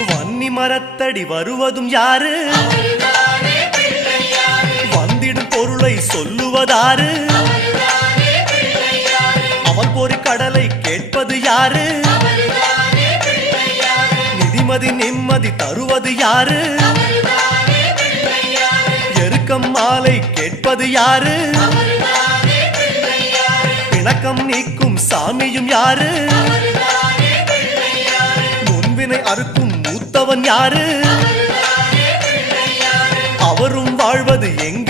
வன்னி மரத்தடி வருவதும் யாரு? வந்திடும் பொருளை சொல்லுவதாரு? அவன் பொறி கடலை கேட்பது யாரு? நிதிமதி நிம்மதி தருவது யாரு? எருக்கம் மாலை கேட்பது யாரு? பிணக்கம் நீக்கும் சாமியும் யாரு? முன்வினை அறுக்கும் மூத்தவன் யாரு? அவரும் வாழ்வது எங்க